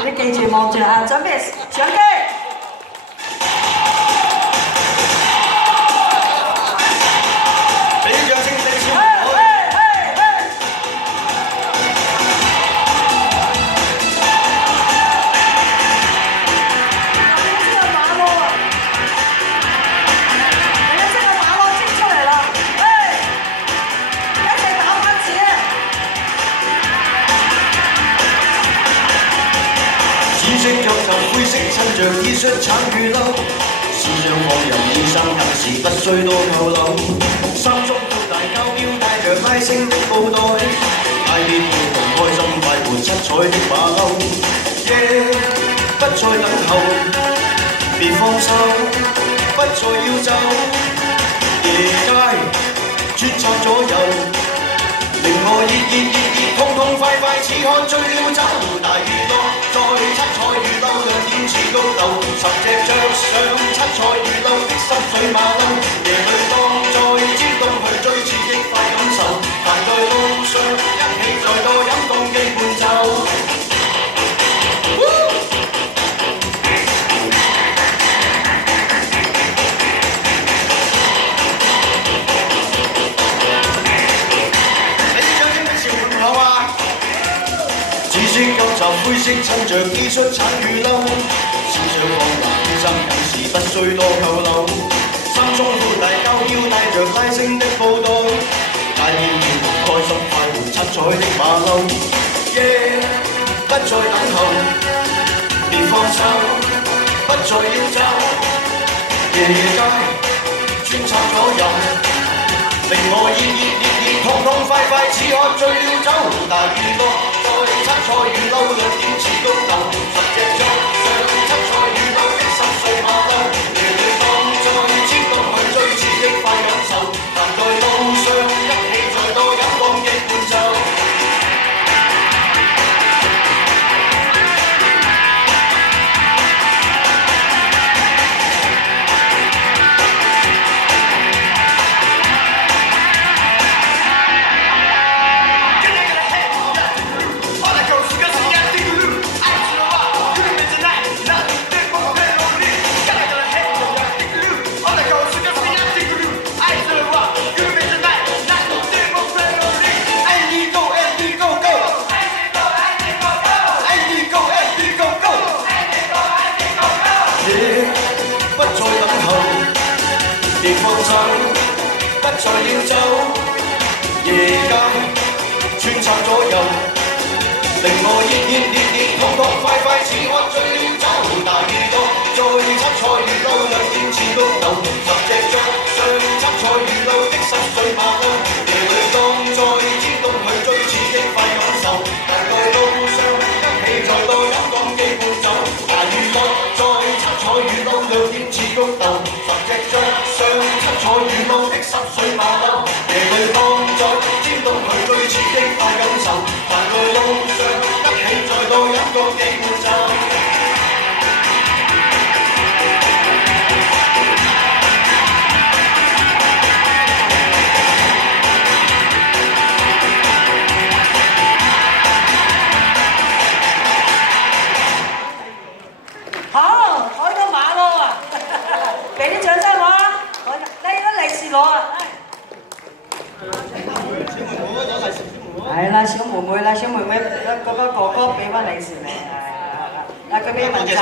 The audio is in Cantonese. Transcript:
你哋記住望住啊，準備上機。俾啲掌聲俾小紫色腳頭灰色襯着 T 恤橙與褸，時尚放任衣衫有時不需多扣留，衫中闊大膠錶帶着拉星的布袋，街邊跳動開心快活七彩的馬騮，不再等候，別放手，不再要走，夜街穿插左右，令我熱，痛痛快快似喝醉了酒，大雨落在七彩雨褸，亮點似高樓，十隻着上七彩雨褸的濕水馬騮，夜裏當在尖東去追刺激快感受，行在路上一起再多飲當機伴奏。紫色夾雜灰色襯着 T 恤橙與褸，時尚放任衣衫有時不需多扣留，衫中闊大膠腰帶着拉星的布袋，街邊跳動開心快活七彩的馬騮，不再等候，別放手，不再要走，夜街穿插左右，令我熱，痛痛快快似喝醉了酒，大雨落在七彩雨褸，亮點似高樓，十隻着上七彩雨褸的濕碎馬騮，夜裏當在尖東去追刺激快感受，行在路上一起再多飲光機伴奏。不再等候，別放手，不再要走，夜街穿插左右，令我熱，痛痛快快似喝醉了酒，大雨落在七彩雨褸，亮點似高樓，十隻着上七彩雨褸的濕碎馬騮，夜裏當在尖東去追刺激快感受，行在路上一起再多飲當機伴奏，大雨落在七彩雨褸，亮點似高樓，十隻着上七彩雨褸的濕水馬騮，夜裏當在尖東去追刺激快感受，行在路上一起再多飲當機伴奏。好，開到馬咯喎，俾啲掌聲我啊！呢個利是攞啊！係啦，小妹妹啦，小妹妹嗰個哥哥俾翻利是你，嗱佢俾文仔。